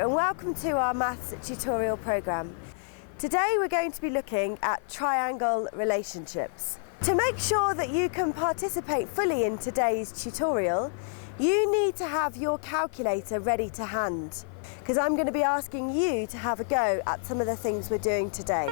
and welcome to our maths tutorial programme. Today we're going to be looking at triangle relationships. To make sure that you can participate fully in today's tutorial, you need to have your calculator ready to hand, because I'm going to be asking you to have a go at some of the things we're doing today.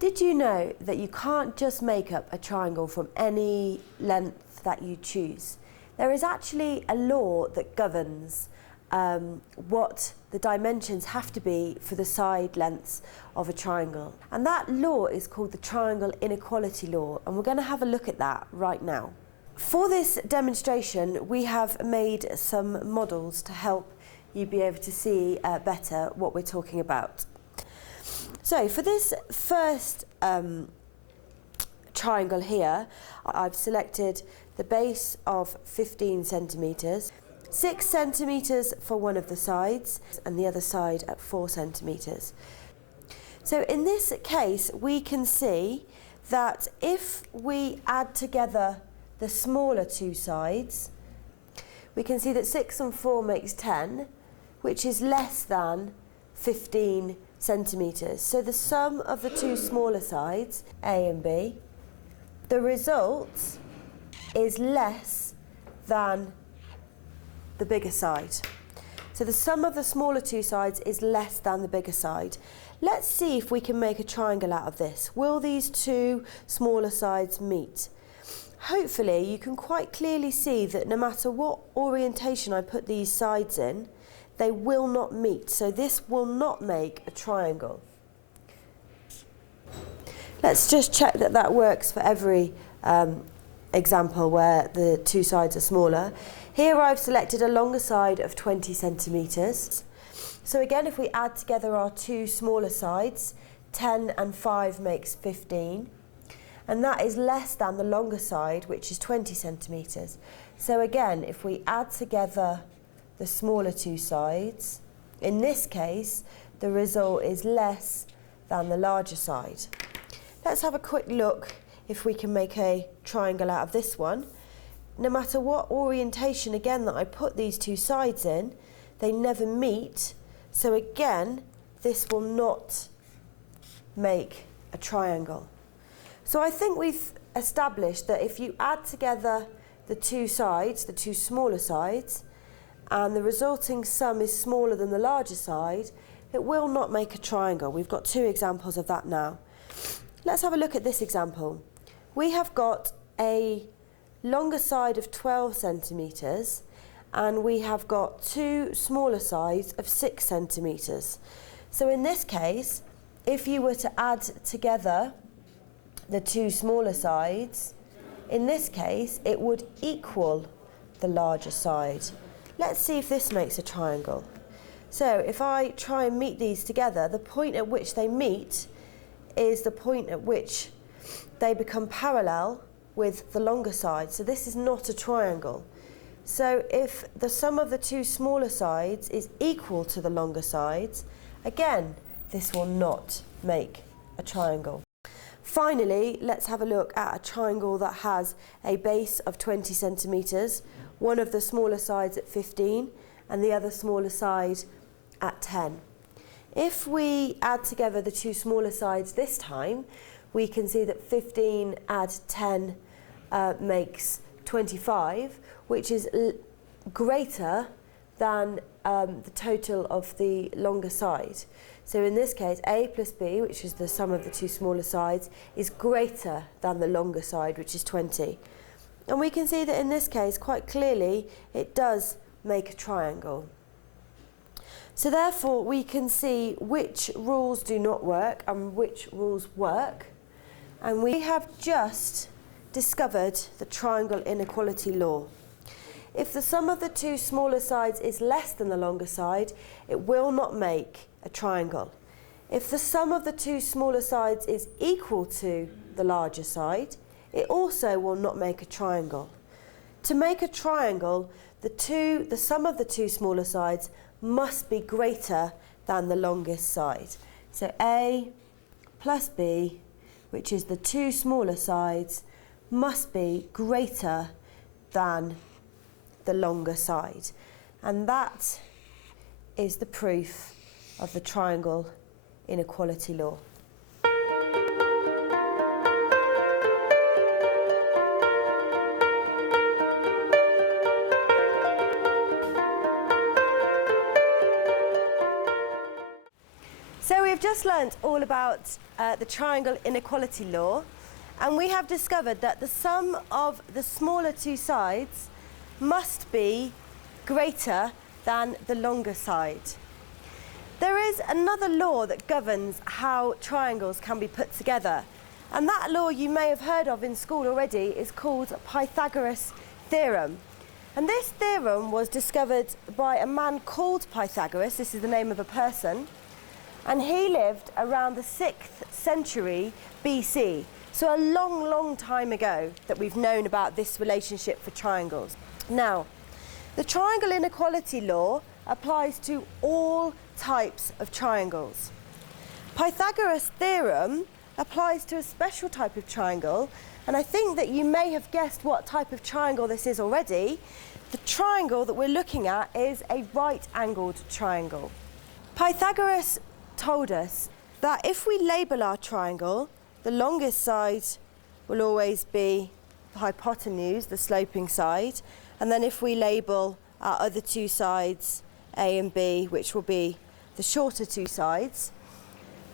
Did you know that you can't just make up a triangle from any length that you choose? There is actually a law that governs what the dimensions have to be for the side lengths of a triangle. And that law is called the triangle inequality law, and we're going to have a look at that right now. For this demonstration, we have made some models to help you be able to see better what we're talking about. So for this first triangle here, I've selected the base of 15 centimetres, 6 centimetres for one of the sides and the other side at 4 centimetres. So in this case, we can see that if we add together the smaller two sides, we can see that 6 and 4 makes 10, which is less than 15 centimetres. So the sum of the two smaller sides, A and B, the result is less than the bigger side. So the sum of the smaller two sides is less than the bigger side. Let's see if we can make a triangle out of this. Will these two smaller sides meet? Hopefully you can quite clearly see that no matter what orientation I put these sides in, they will not meet, so this will not make a triangle. Let's just check that that works for every example where the two sides are smaller. Here I've selected a longer side of 20 centimetres. So again, if we add together our two smaller sides, 10 and 5 makes 15. And that is less than the longer side, which is 20 centimetres. So again, if we add together the smaller two sides, in this case the result is less than the larger side. Let's have a quick look if we can make a triangle out of this one. No matter what orientation again that I put these two sides in, they never meet, so again this will not make a triangle. So I think we've established that if you add together the two sides, the two smaller sides, and the resulting sum is smaller than the larger side, it will not make a triangle. We've got two examples of that now. Let's have a look at this example. We have got a longer side of 12 centimetres and we have got two smaller sides of 6 centimetres. So in this case, if you were to add together the two smaller sides, in this case it would equal the larger side. Let's see if this makes a triangle. So if I try and meet these together, the point at which they meet is the point at which they become parallel with the longer side. So this is not a triangle. So if the sum of the two smaller sides is equal to the longer sides, again, this will not make a triangle. Finally, let's have a look at a triangle that has a base of 20 centimetres, one of the smaller sides at 15 and the other smaller side at 10. If we add together the two smaller sides this time, we can see that 15 add 10 makes 25, which is greater than the total of the longer side. So in this case, A plus B, which is the sum of the two smaller sides, is greater than the longer side, which is 20. And we can see that in this case, quite clearly, it does make a triangle. So therefore, we can see which rules do not work and which rules work. And we have just discovered the triangle inequality law. If the sum of the two smaller sides is less than the longer side, it will not make a triangle. If the sum of the two smaller sides is equal to the larger side, it also will not make a triangle. To make a triangle, the sum of the two smaller sides must be greater than the longest side. So A plus b, which is the two smaller sides, must be greater than the longer side. And that is the proof of the triangle inequality law. So we've just learnt all about the triangle inequality law, and we have discovered that the sum of the smaller two sides must be greater than the longer side. There is another law that governs how triangles can be put together, and that law you may have heard of in school already is called Pythagoras' theorem. And this theorem was discovered by a man called Pythagoras. This is the name of a person. And he lived around the 6th century BC. So a long, long time ago that we've known about this relationship for triangles. Now, the triangle inequality law applies to all types of triangles. Pythagoras' theorem applies to a special type of triangle, and I think that you may have guessed what type of triangle this is already. The triangle that we're looking at is a right-angled triangle. Pythagoras told us that if we label our triangle, the longest side will always be the hypotenuse, the sloping side, and then if we label our other two sides, A and B, which will be the shorter two sides,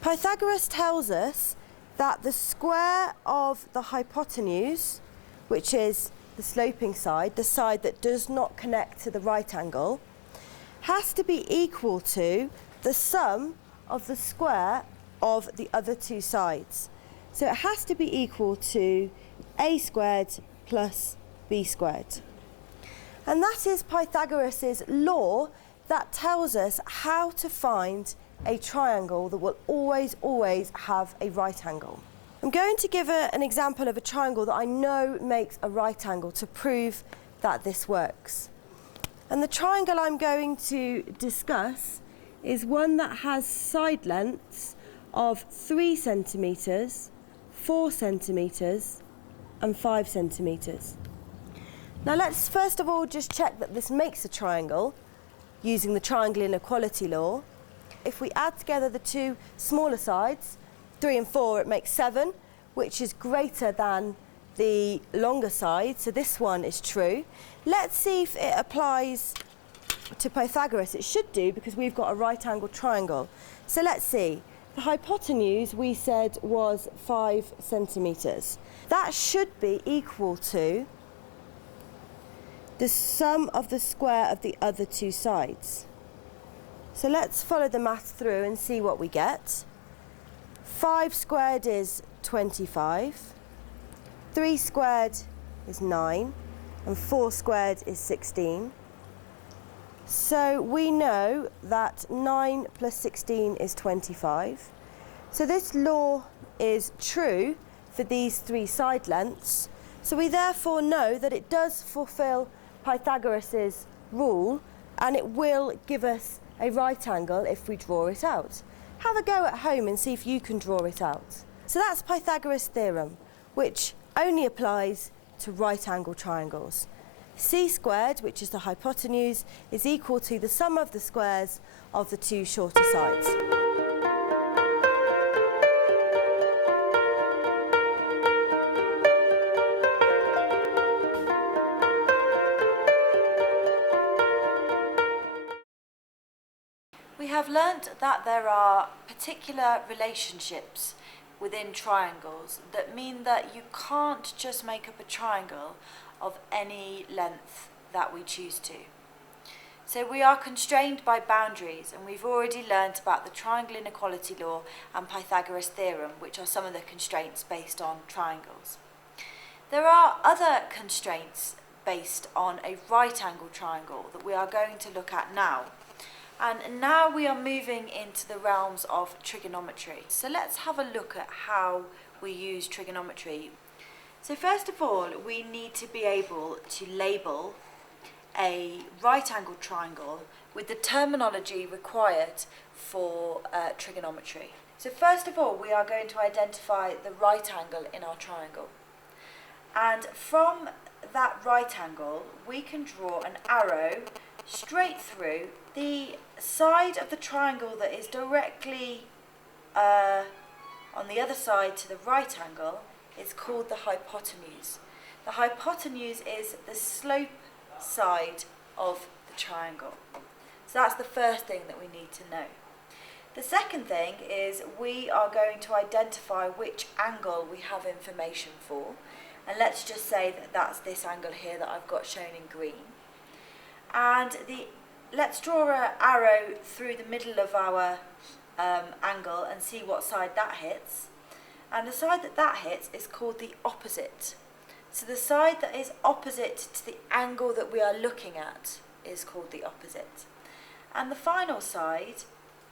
Pythagoras tells us that the square of the hypotenuse, which is the sloping side, the side that does not connect to the right angle, has to be equal to the sum of the square of the other two sides. So it has to be equal to a squared plus b squared. And that is Pythagoras' law that tells us how to find a triangle that will always, always have a right angle. I'm going to give an example of a triangle that I know makes a right angle to prove that this works. And the triangle I'm going to discuss is one that has side lengths of 3 centimetres, 4 centimetres and 5 centimetres. Now let's first of all just check that this makes a triangle using the triangle inequality law. If we add together the two smaller sides, 3 and 4, it makes 7, which is greater than the longer side, so this one is true. Let's see if it applies to Pythagoras. It should do, because we've got a right angled triangle. So let's see. The hypotenuse we said was 5 centimetres. That should be equal to the sum of the square of the other two sides. So let's follow the math through and see what we get. 5 squared is 25, 3 squared is 9, and 4 squared is 16. So we know that 9 plus 16 is 25. So this law is true for these three side lengths. So we therefore know that it does fulfill Pythagoras' rule, and it will give us a right angle if we draw it out. Have a go at home and see if you can draw it out. So that's Pythagoras' theorem, which only applies to right angle triangles. C squared, which is the hypotenuse, is equal to the sum of the squares of the two shorter sides. We have learnt that there are particular relationships within triangles that mean that you can't just make up a triangle of any length that we choose to. So we are constrained by boundaries, and we've already learnt about the triangle inequality law and Pythagoras' theorem, which are some of the constraints based on triangles. There are other constraints based on a right angle triangle that we are going to look at now. And now we are moving into the realms of trigonometry. So let's have a look at how we use trigonometry. So first of all, we need to be able to label a right angled triangle with the terminology required for trigonometry. So first of all, we are going to identify the right angle in our triangle. And from that right angle, we can draw an arrow straight through the side of the triangle that is directly on the other side to the right angle. Is called the hypotenuse. The hypotenuse is the slope side of the triangle. So that's the first thing that we need to know. The second thing is we are going to identify which angle we have information for. And let's just say that that's this angle here that I've got shown in green. And let's draw an arrow through the middle of our angle and see what side that hits. And the side that hits is called the opposite. So the side that is opposite to the angle that we are looking at is called the opposite. And the final side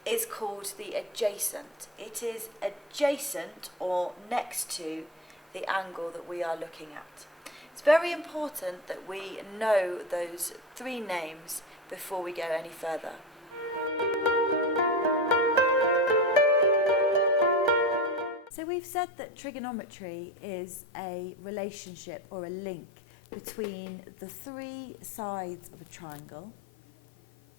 is called the adjacent. It is adjacent or next to the angle that we are looking at. It's very important that we know those three names before we go any further. So we've said that trigonometry is a relationship or a link between the three sides of a triangle,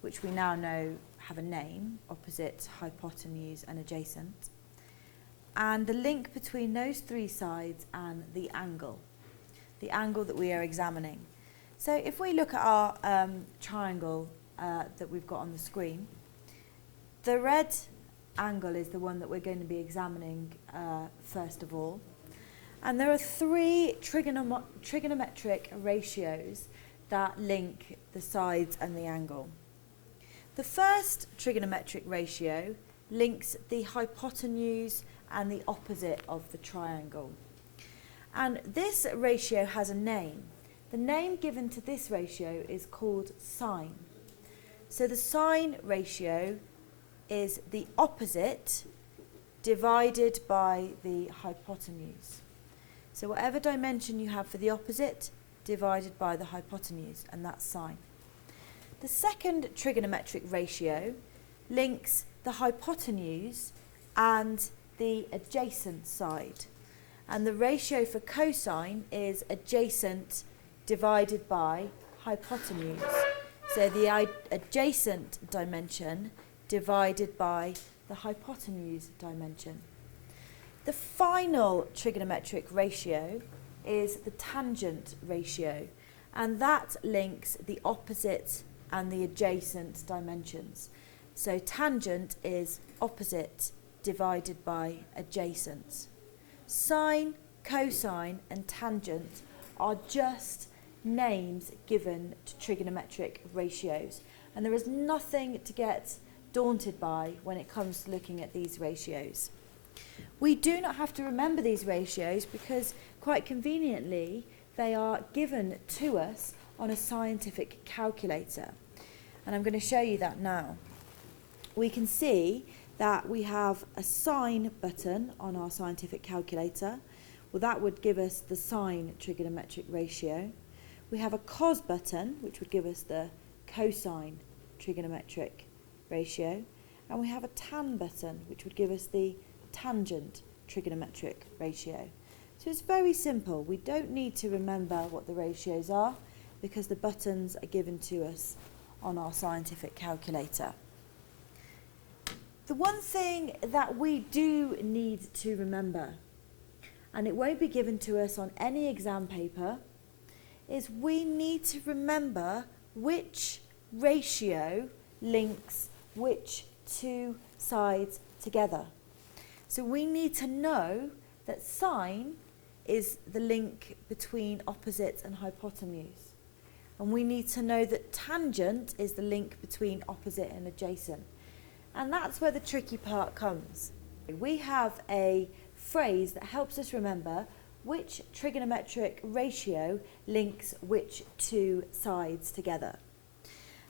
which we now know have a name: opposite, hypotenuse and adjacent, and the link between those three sides and the angle that we are examining. So if we look at our triangle that we've got on the screen, the red angle is the one that we're going to be examining first of all. And there are three trigonometric ratios that link the sides and the angle. The first trigonometric ratio links the hypotenuse and the opposite of the triangle. And this ratio has a name. The name given to this ratio is called sine. So the sine ratio is the opposite divided by the hypotenuse. So whatever dimension you have for the opposite divided by the hypotenuse, and that's sine. The second trigonometric ratio links the hypotenuse and the adjacent side. And the ratio for cosine is adjacent divided by hypotenuse. So the adjacent dimension divided by the hypotenuse dimension. The final trigonometric ratio is the tangent ratio, and that links the opposite and the adjacent dimensions. So tangent is opposite divided by adjacent. Sine, cosine and tangent are just names given to trigonometric ratios, and there is nothing to get daunted by when it comes to looking at these ratios. We do not have to remember these ratios because quite conveniently they are given to us on a scientific calculator, and I'm going to show you that now. We can see that we have a sine button on our scientific calculator. Well, that would give us the sine trigonometric ratio. We have a cos button, which would give us the cosine trigonometric ratio, and we have a tan button, which would give us the tangent trigonometric ratio. So it's very simple. We don't need to remember what the ratios are because the buttons are given to us on our scientific calculator. The one thing that we do need to remember, and it won't be given to us on any exam paper, is we need to remember which ratio links which two sides together. So we need to know that sine is the link between opposite and hypotenuse. And we need to know that tangent is the link between opposite and adjacent. And that's where the tricky part comes. We have a phrase that helps us remember which trigonometric ratio links which two sides together.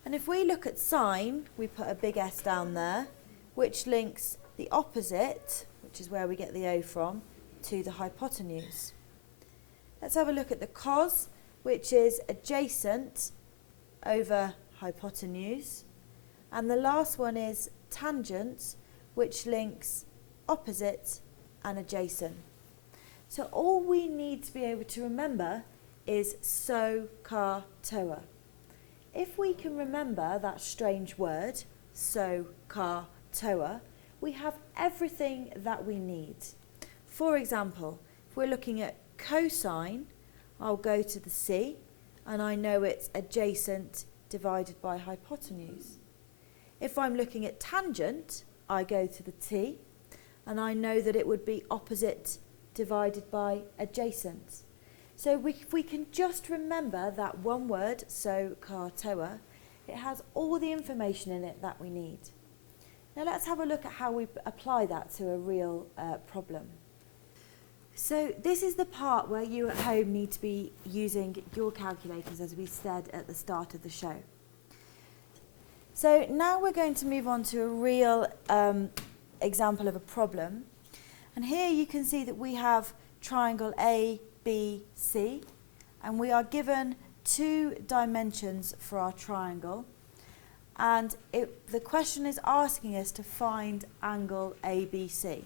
And if we look at sine, we put a big S down there, which links the opposite, which is where we get the O from, to the hypotenuse. Let's have a look at the cos, which is adjacent over hypotenuse. And the last one is tangent, which links opposite and adjacent. So all we need to be able to remember is so, car, toa. If we can remember that strange word, so, car, toa, we have everything that we need. For example, if we're looking at cosine, I'll go to the c, and I know it's adjacent divided by hypotenuse. If I'm looking at tangent, I go to the t, and I know that it would be opposite divided by adjacent. So if we can just remember that one word, so, car, toa, it has all the information in it that we need. Now let's have a look at how we apply that to a real problem. So this is the part where you at home need to be using your calculators, as we said at the start of the show. So now we're going to move on to a real example of a problem. And here you can see that we have triangle A, B, C, and we are given 2 dimensions for our triangle. And the question is asking us to find angle ABC.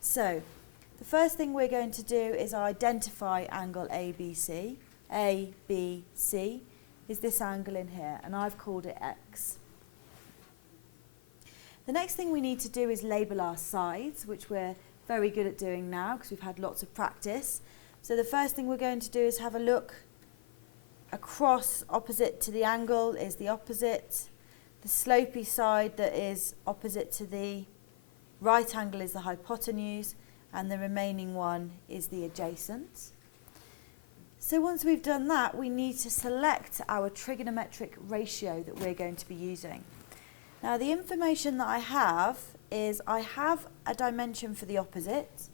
So the first thing we're going to do is identify angle ABC. ABC is this angle in here, and I've called it X. The next thing we need to do is label our sides, which we're very good at doing now because we've had lots of practice. So the first thing we're going to do is have a look across opposite to the angle is the opposite. The slopey side that is opposite to the right angle is the hypotenuse, and the remaining one is the adjacent. So once we've done that, we need to select our trigonometric ratio that we're going to be using. Now the information that I have is I have a dimension for the opposite,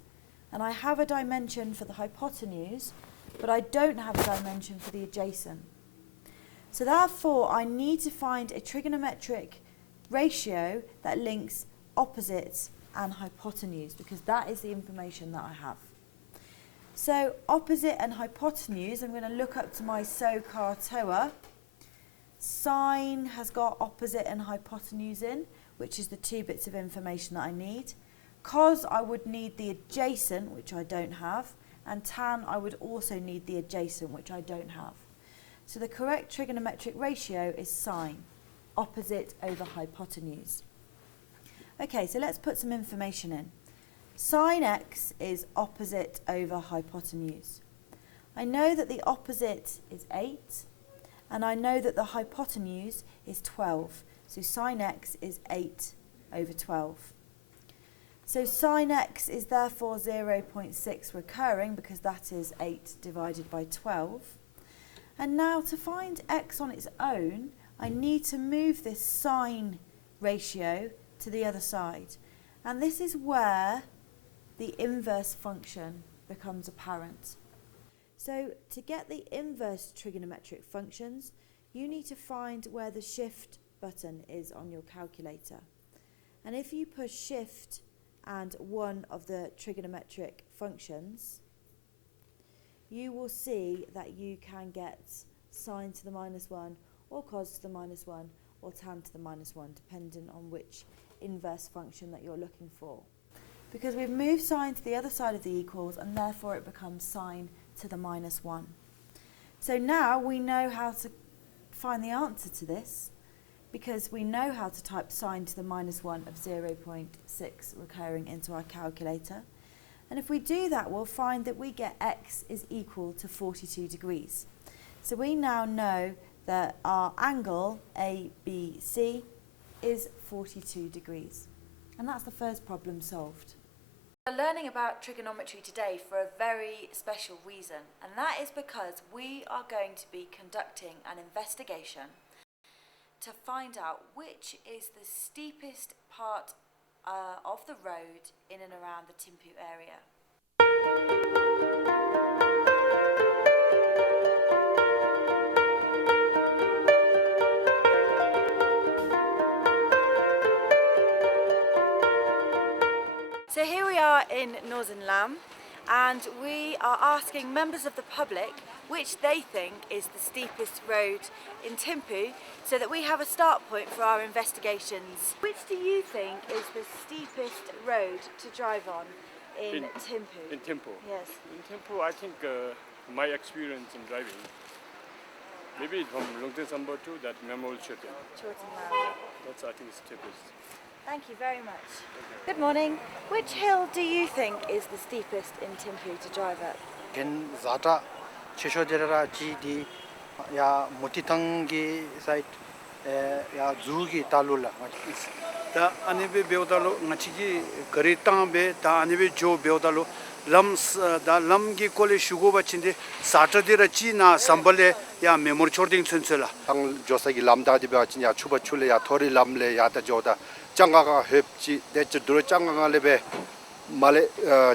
and I have a dimension for the hypotenuse, but I don't have a dimension for the adjacent. So therefore I need to find a trigonometric ratio that links opposites and hypotenuse, because that is the information that I have. So opposite and hypotenuse, I'm going to look up to my so, car, toa. Sine has got opposite and hypotenuse in, which is the 2 bits of information that I need. Cos, I would need the adjacent, which I don't have, and tan, I would also need the adjacent, which I don't have. So the correct trigonometric ratio is sine, opposite over hypotenuse. Okay, so let's put some information in. Sine x is opposite over hypotenuse. I know that the opposite is 8, and I know that the hypotenuse is 12. So sine x is 8 over 12. So sine x is therefore 0.6 recurring, because that is 8 divided by 12. And now to find x on its own, I need to move this sine ratio to the other side. And this is where the inverse function becomes apparent. So to get the inverse trigonometric functions, you need to find where the shift button is on your calculator. And if you push shift and one of the trigonometric functions, you will see that you can get sine to the -1, or cos to the -1, or tan to the -1, depending on which inverse function that you're looking for. Because we've moved sine to the other side of the equals, and therefore it becomes sine to the -1. So now we know how to find the answer to this, because we know how to type sine to the -1 of 0.6 recurring into our calculator. And if we do that, we'll find that we get x is equal to 42 degrees. So we now know that our angle ABC is 42 degrees. And that's the first problem solved. We're learning about trigonometry today for a very special reason, and that is because we are going to be conducting an investigation to find out which is the steepest part of the road in and around the Thimphu area. So here we are in Northern Lam, and we are asking members of the public which they think is the steepest road in Thimphu, so that we have a start point for our investigations. Which do you think is the steepest road to drive on in Thimphu? In Thimphu? Yes. In Thimphu, I think my experience in driving, maybe from Lungten Sambor to that Memorial Choten. That's, I think, steepest. Thank you very much. Good morning. Which hill do you think is the steepest in Thimphu to drive up? Gen Zata Cheshodera GD ya Mutitangi site ya Zugi Talula. Da anibe beodalo ngachigi garitang be da anibe jo beodalo lams da lamgi kole shugo bachinde satadira chi na sambale ya memor chording sensela 당 조사기 람다디 베치냐 추바 출레 야 토리 람레 야다 조다 장가가 헵지 대체 들어 장가가 레베 말레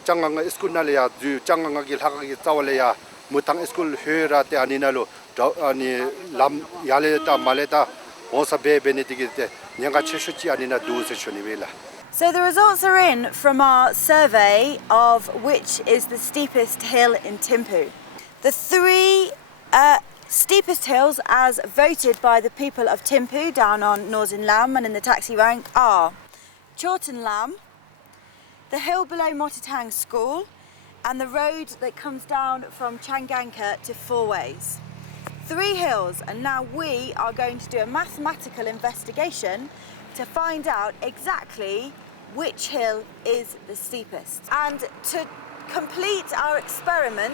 장가가 스쿨날레 야 장가가 하가기 싸월레 야 무탕 스쿨 헤라테 아니나로 아니 람 야레다 말레다 오사 베베네디게 냥가 최슈지 아니나 두세 촌이벨라. So the results are in from our survey of which is the steepest hill in Thimphu. The three steepest hills as voted by the people of Thimphu down on Northern Lam and in the taxi rank are Chorten Lam, the hill below Motitang School, and the road that comes down from Changanka to Four Ways. 3 hills, and now we are going to do a mathematical investigation to find out exactly which hill is the steepest. And to complete our experiment,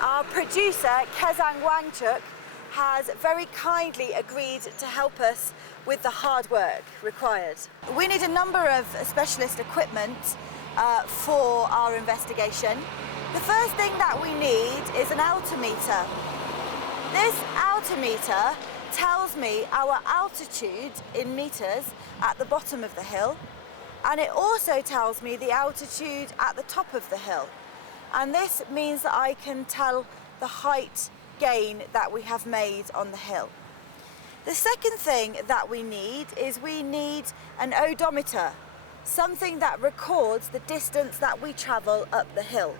our producer Kezang Wangchuk has very kindly agreed to help us with the hard work required. We need a number of specialist equipment for our investigation. The first thing that we need is an altimeter. This altimeter tells me our altitude in meters at the bottom of the hill, and it also tells me the altitude at the top of the hill. And this means that I can tell the height gain that we have made on the hill. The second thing that we need is we need an odometer, something that records the distance that we travel up the hill.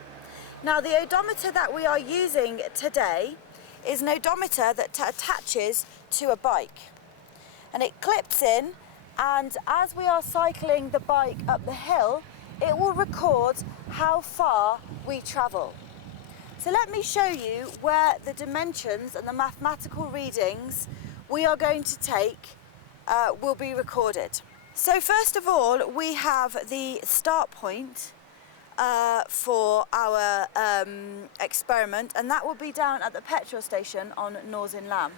Now, the odometer that we are using today is an odometer that attaches to a bike, and it clips in, and as we are cycling the bike up the hill, it will record how far we travel. So let me show you where the dimensions and the mathematical readings we are going to take will be recorded. So first of all, we have the start point for our experiment, and that will be down at the petrol station on Northern Lam.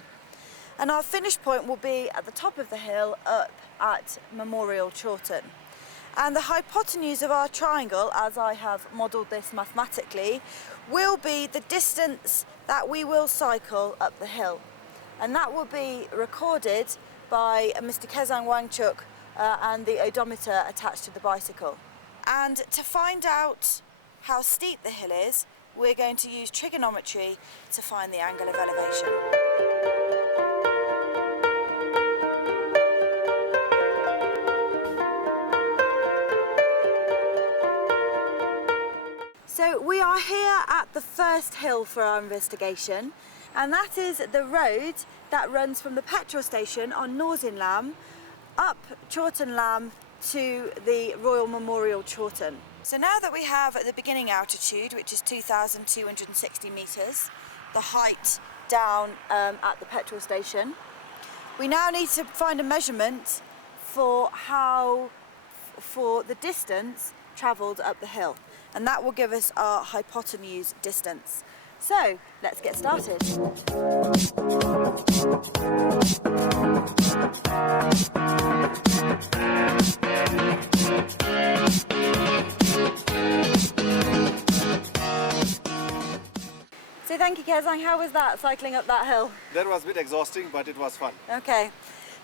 And our finish point will be at the top of the hill up at Memorial Chorten. And the hypotenuse of our triangle, as I have modelled this mathematically, will be the distance that we will cycle up the hill. And that will be recorded by Mr. Kezang Wangchuk and the odometer attached to the bicycle. And to find out how steep the hill is, we're going to use trigonometry to find the angle of elevation. So we are here at the first hill for our investigation, and that is the road that runs from the petrol station on Northern Lam up Chorten Lam to the Royal Memorial Chorten. So now that we have the beginning altitude, which is 2,260 metres, the height down at the petrol station, we now need to find a measurement for the distance travelled up the hill, and that will give us our hypotenuse distance. So let's get started. So thank you, Kezang. How was that, cycling up that hill? That was a bit exhausting, but it was fun. Okay,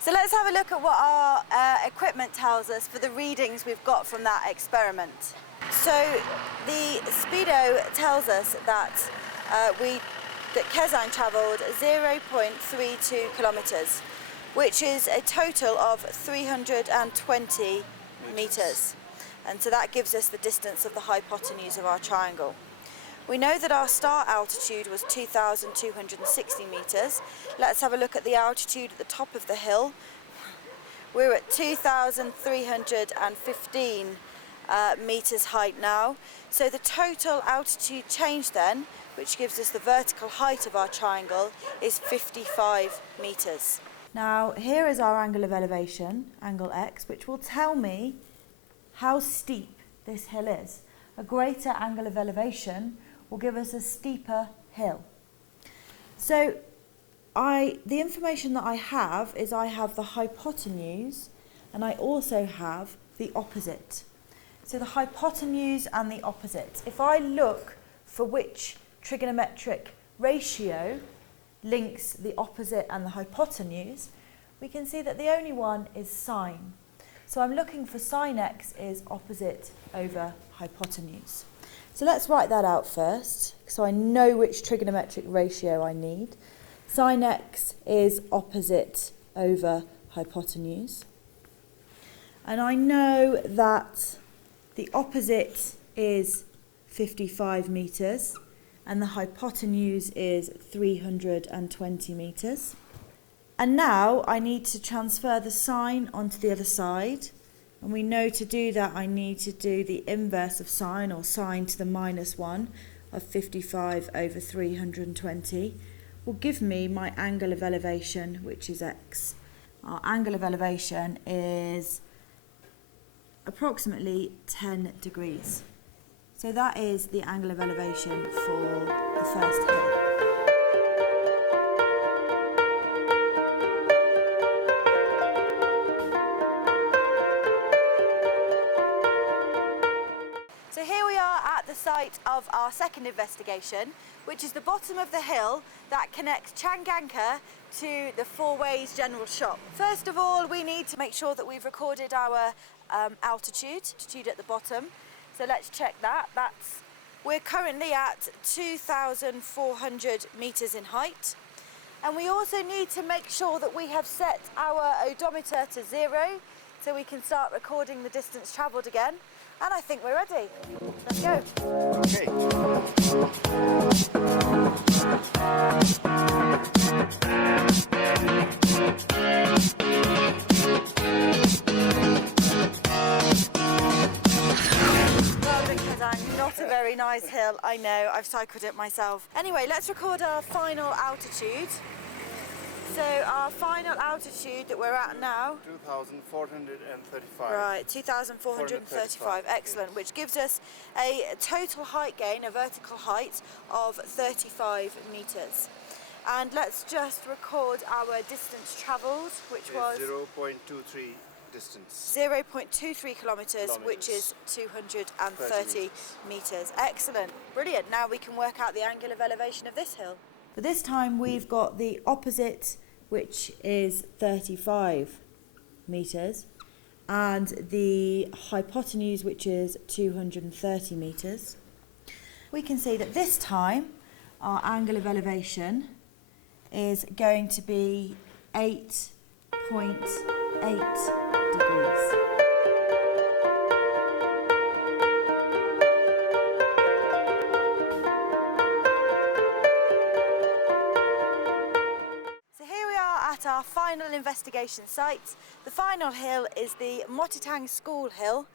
so let's have a look at what our equipment tells us for the readings we've got from that experiment. So the speedo tells us that Kezang travelled 0.32 kilometres, which is a total of 320 metres. And so that gives us the distance of the hypotenuse of our triangle. We know that our start altitude was 2,260 metres. Let's have a look at the altitude at the top of the hill. We're at 2,315 metres height now. So the total altitude change then, which gives us the vertical height of our triangle, is 55 metres. Now, here is our angle of elevation, angle X, which will tell me how steep this hill is. A greater angle of elevation will give us a steeper hill. So the information that I have is I have the hypotenuse and I also have the opposite. So the hypotenuse and the opposite. If I look for which trigonometric ratio links the opposite and the hypotenuse, we can see that the only one is sine. So I'm looking for sine x is opposite over hypotenuse. So let's write that out first, so I know which trigonometric ratio I need. Sine x is opposite over hypotenuse. And I know that the opposite is 55 metres and the hypotenuse is 320 metres. And now I need to transfer the sine onto the other side. And we know to do that I need to do the inverse of sine, or sine to the -1 of 55 over 320 will give me my angle of elevation, which is x. Our angle of elevation is approximately 10 degrees. So that is the angle of elevation for the first hill. So here we are at the site of our second investigation, which is the bottom of the hill that connects Changanka to the Four Ways General Shop. First of all, we need to make sure that we've recorded our altitude at the bottom. So let's check that. We're currently at 2,400 metres in height. And we also need to make sure that we have set our odometer to 0 so we can start recording the distance travelled again. And I think we're ready. Let's go. Okay. Not a very nice hill, I know, I've cycled it myself. Anyway, let's record our final altitude. So our final altitude that we're at now, 2,435. right, 2,435, excellent, which gives us a total height gain, a vertical height of 35 metres. And let's just record our distance travelled, which was 0.23 distance. 0.23 kilometres, which is 230 metres. Excellent, brilliant. Now we can work out the angle of elevation of this hill. But this time we've got the opposite, which is 35 metres, and the hypotenuse, which is 230 metres. We can see that this time our angle of elevation is going to be 8.8 degrees. Our final investigation site. The final hill is the Motitang School Hill,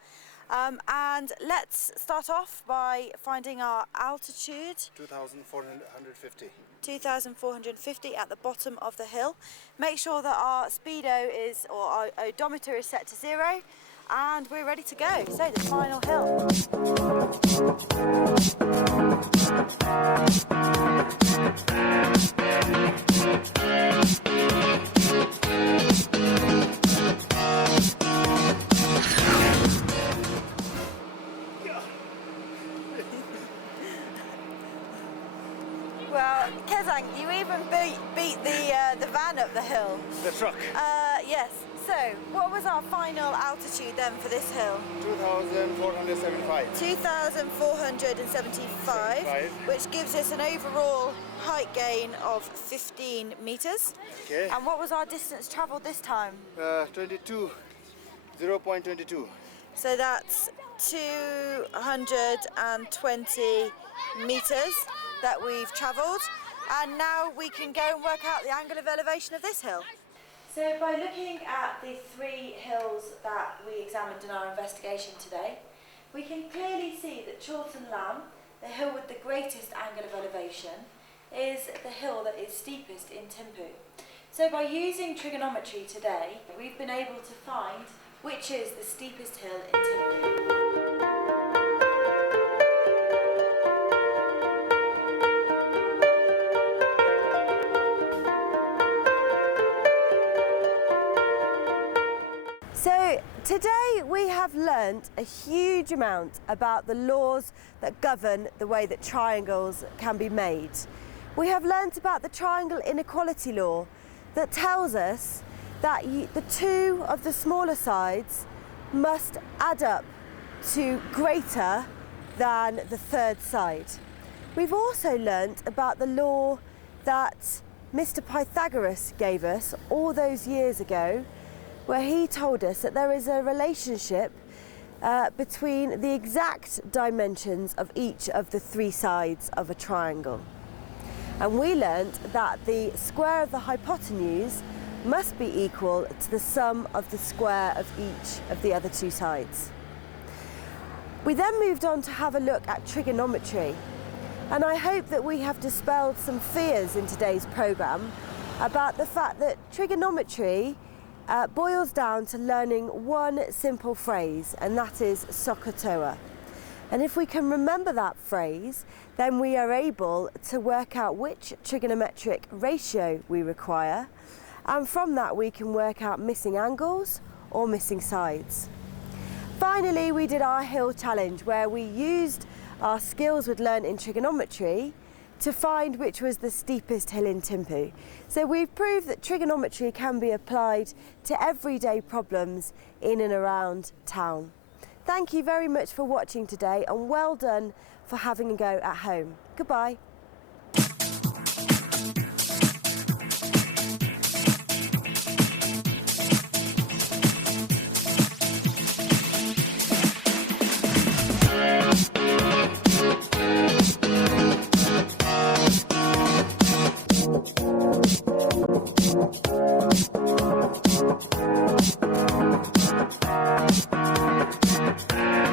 and let's start off by finding our altitude. 2,450. 2,450 at the bottom of the hill. Make sure that our speedo is, or our odometer is set to 0, and we're ready to go. So the final hill. Well, Kezang, you even beat the van up the hill. The truck. Yes. So, what was our final altitude then for this hill? 2,475. 2,475, which gives us an overall height gain of 15 metres. Okay. And what was our distance travelled this time? 0.22. So that's 220 metres that we've travelled, and now we can go and work out the angle of elevation of this hill. So by looking at the 3 hills that we examined in our investigation today, we can clearly see that Chorlton Lamb, the hill with the greatest angle of elevation, is the hill that is steepest in Thimphu. So by using trigonometry today, we've been able to find which is the steepest hill in Thimphu. So today we have learnt a huge amount about the laws that govern the way that triangles can be made. We have learnt about the triangle inequality law that tells us that the 2 of the smaller sides must add up to greater than the 3rd side. We've also learnt about the law that Mr. Pythagoras gave us all those years ago, where he told us that there is a relationship between the exact dimensions of each of the 3 sides of a triangle. And we learnt that the square of the hypotenuse must be equal to the sum of the square of each of the other 2 sides. We then moved on to have a look at trigonometry, and I hope that we have dispelled some fears in today's programme about the fact that trigonometry boils down to learning one simple phrase, and that is SOHCAHTOA. And if we can remember that phrase, then we are able to work out which trigonometric ratio we require, and from that we can work out missing angles or missing sides. Finally, we did our hill challenge, where we used our skills we'd learned in trigonometry to find which was the steepest hill in Thimphu. So we've proved that trigonometry can be applied to everyday problems in and around town. Thank you very much for watching today, and well done for having a go at home. Goodbye. Thank you.